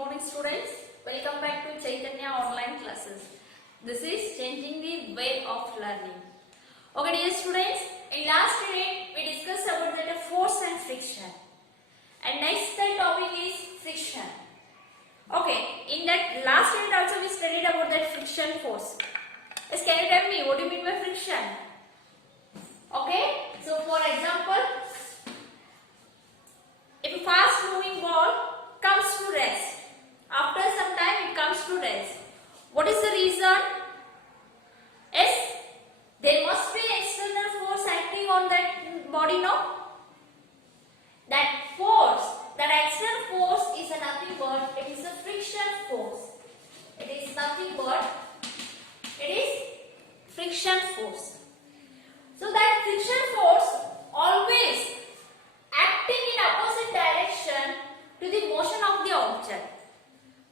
morning students. Welcome back to Chaitanya online classes. This is changing the way of learning. Okay dear students, in last unit we discussed about the force and friction. And next the topic is friction. Okay, in that last unit also we studied about that friction force. Yes, can you tell me what do you mean by friction? Okay, so for example, if a fast moving ball comes to rest, after some time it comes to rest. What is the reason? Yes, there must be external force acting on that body, no? That force, that external force is nothing but, it is a friction force. It is nothing but, it is friction force. So that friction force always acting in opposite direction to the motion of the object.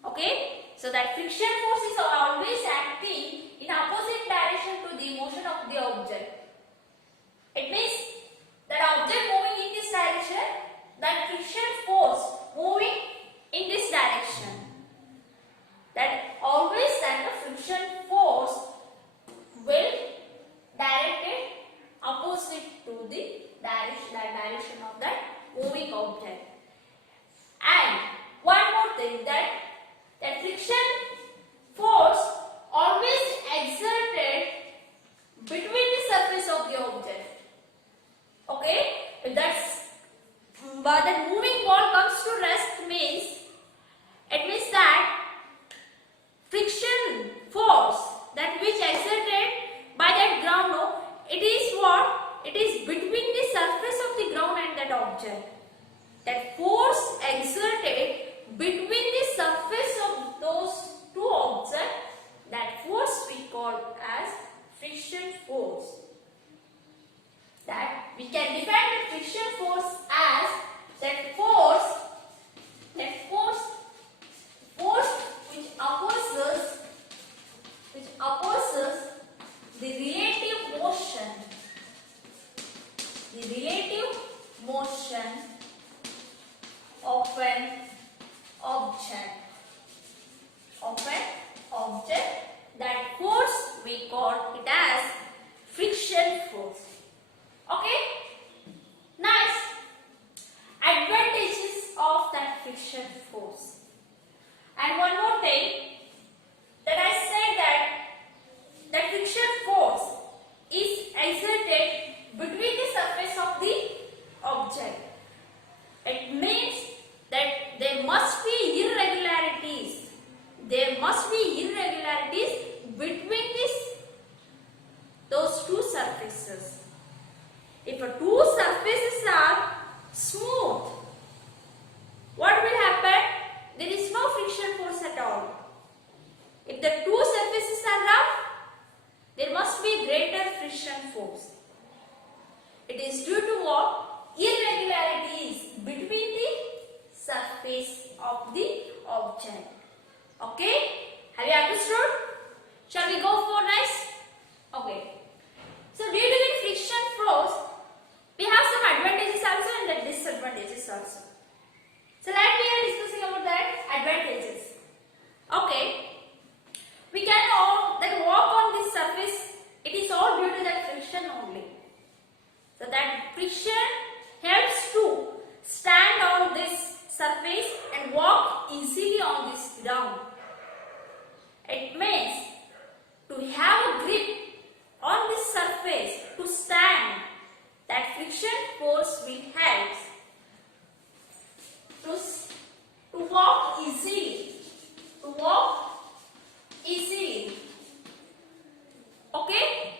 Okay? So that friction force is always acting in opposite direction to the motion of the object. It means that object moving in this direction, that friction force moving in this direction. That always that the friction force will direct it opposite to the direction of that moving object. And one more thing, that friction force always exerted between the surface of the object. Okay, if but that moving ball comes to rest means, it means that friction force that which exerted by that ground, no, it is what? It is between the surface of the ground and that object. That force exerted between the surface of those two objects, that force we call as friction force. That we can define the friction force as that force which opposes the relative motion of an object. That force we call it as friction force. Okay, nice. Advantages of that friction force. And one more thing, that I said that friction force is exerted between the surface of the object. It means that there must be irregularities. There must be irregularities between those two surfaces. If two surfaces are smooth, what will happen? There is no friction force at all. If the two surfaces are rough, there must be greater friction force. It is due to what? Irregularities between the surface of the object. Okay? Have you understood? Shall we go for next? Okay. So due to the friction force, we have some advantages also and the disadvantages also. So let me are discussing about that advantages. Okay. We can all that walk on this surface. It is all due to that friction only. So that friction helps to stand on this surface and walk easily on this ground. It means to have a grip on this surface, to stand, that friction force will help to walk easily. Okay?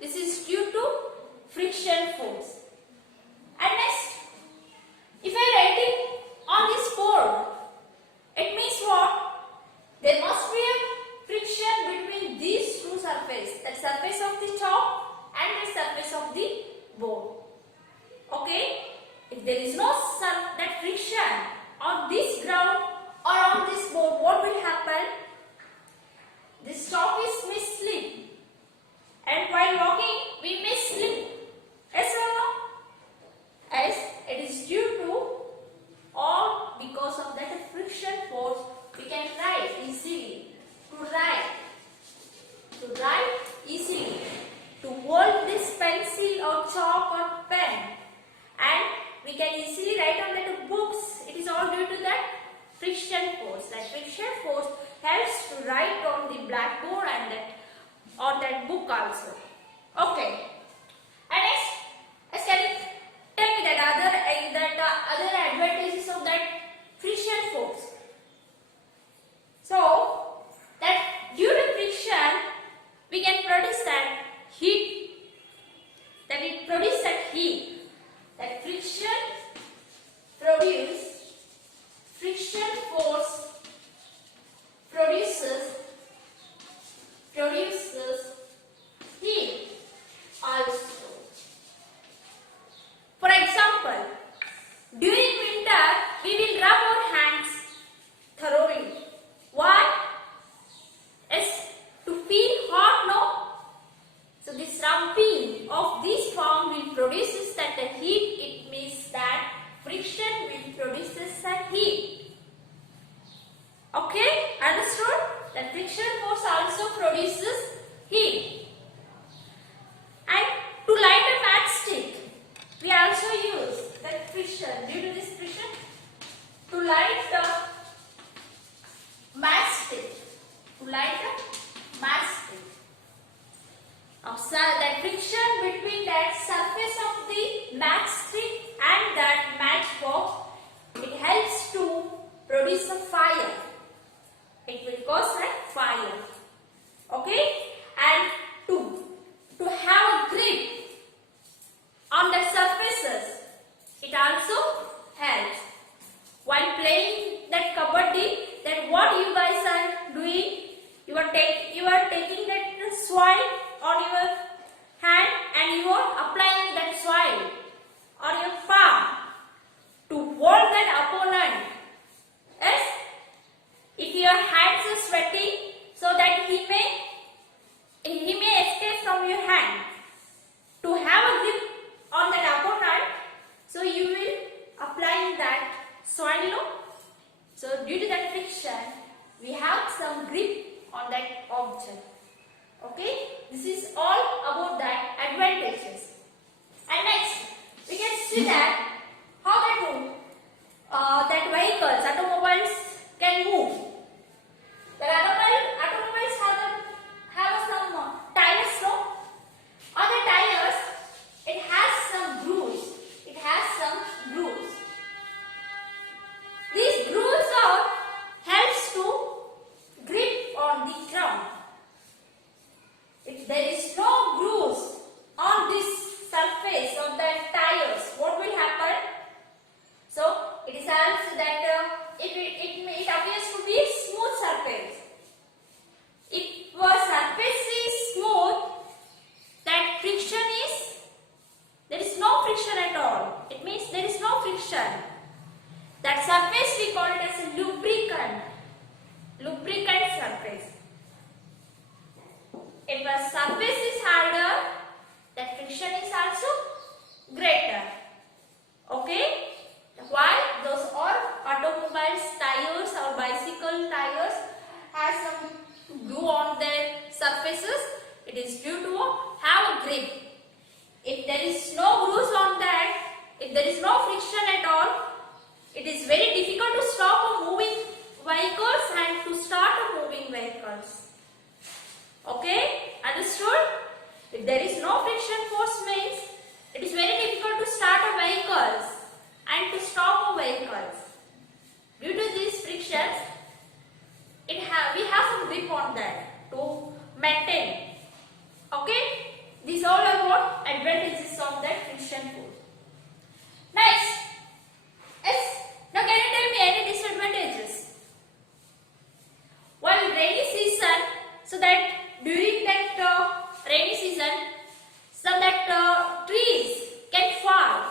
This is due to friction force. And next, if I am writing on this board, it means what? There must be a friction between these two surfaces, the surface of the top and the surface of the board. Okay? If there is no that friction on this ground or on this board, what will happen? This top may slip, and while walking we may slip. Yes or no? As it is due to all because of that friction force we can easily write on the books. It is all due to that friction force. That friction force helps to write on the blackboard and that on that book also. Okay. And next, can you tell me that other advantages of that friction force? So that due to friction, we can produce that heat. That it produces that heat. That friction force produces heat also. For example, during winter we will rub our hands thoroughly. Why? Yes, to feel hot, no? So this rubbing of this form will produces that the heat. It means that friction will produces that heat. Okay, understood? The friction force also produces heat. And to light a matchstick, we also use that friction. Due to this friction, to light the matchstick. So that friction between that surface of the matchstick and that matchbox, it helps to produce a fire. It will cause a fire. Okay, and to have a grip on the surfaces, it also helps. While playing that kabaddi, that what you guys are doing, you are taking that soil on your hand and you are applying that soil on your palm to hold that opponent. Yes, if your hands are sweating, so that he may escape from your hand. To have a grip on that opponent, so you will apply that soil. No? So due to that friction, we have some grip on that object. Okay, this is all about that advantages. And next, we can see that how that vehicles, automobiles can move. The automobiles have some tires, no? On the tires, it has some grooves. These grooves helps to grip on the ground. If there is no grooves on this surface of the tires, what will happen? So it is also that it appears to be smooth surface. If a surface is smooth, that there is no friction at all. It means there is no friction. That surface we call it as a lubricant surface. If a surface is harder, that friction is also greater. Okay? Why? Those are automobiles tires or bicycle tires has some glue on their surfaces. It is due to have a grip. If there is no grooves on that, if there is no friction at all, it is very difficult to stop a moving vehicles and to start a moving vehicles. Okay, understood? If there is no friction force means it is very difficult to start a vehicles and to stop a vehicles. Due to these frictions, we have some grip on that to maintain. Okay, these all are what advantages of that friction force. Next, now can you tell me any disadvantages? While rainy season, so that during that rainy season, so that trees can fall.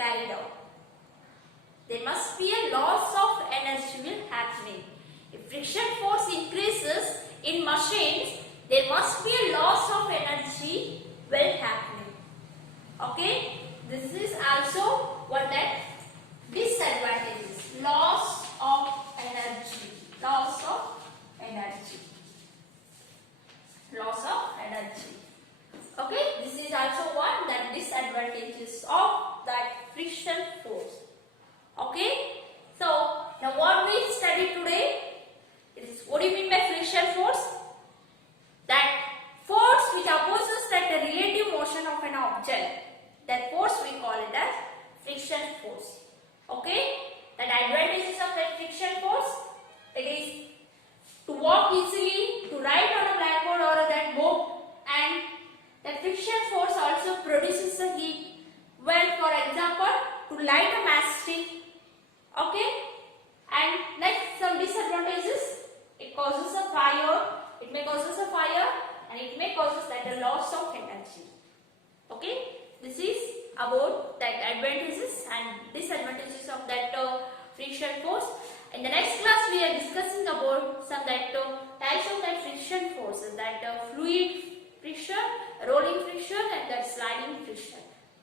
carried out. There must be a loss of energy will happening. If friction force increases in machines, there must be a loss of energy will happening. Okay, this is also what that disadvantages. Loss of energy. Loss of energy. Loss of energy. Okay, this is also one that disadvantages of that friction force. Okay, so now what we study today is, what do you mean by friction force? That force which opposes that the relative motion of an object. That force we call it as friction force. Okay, the advantages of that friction force, it is to walk easily, to write on a blackboard or that book, and that friction force also produces the heat when, for example, to light a matchstick. Okay, and next some disadvantages, it causes a fire, it may causes a fire, and it may causes that the loss of energy. Okay, this is about that advantages and disadvantages of that friction force. In the next class we are discussing about some that types of that friction forces, that fluid friction, rolling friction, and that sliding friction.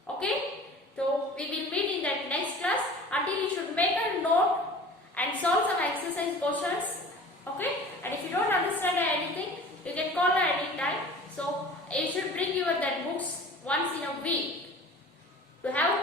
Okay, so we will meet in that next class. Until you should make a note and solve some exercise questions. Okay, and if you don't understand anything, you can call at any time. So you should bring your that books once in a week to have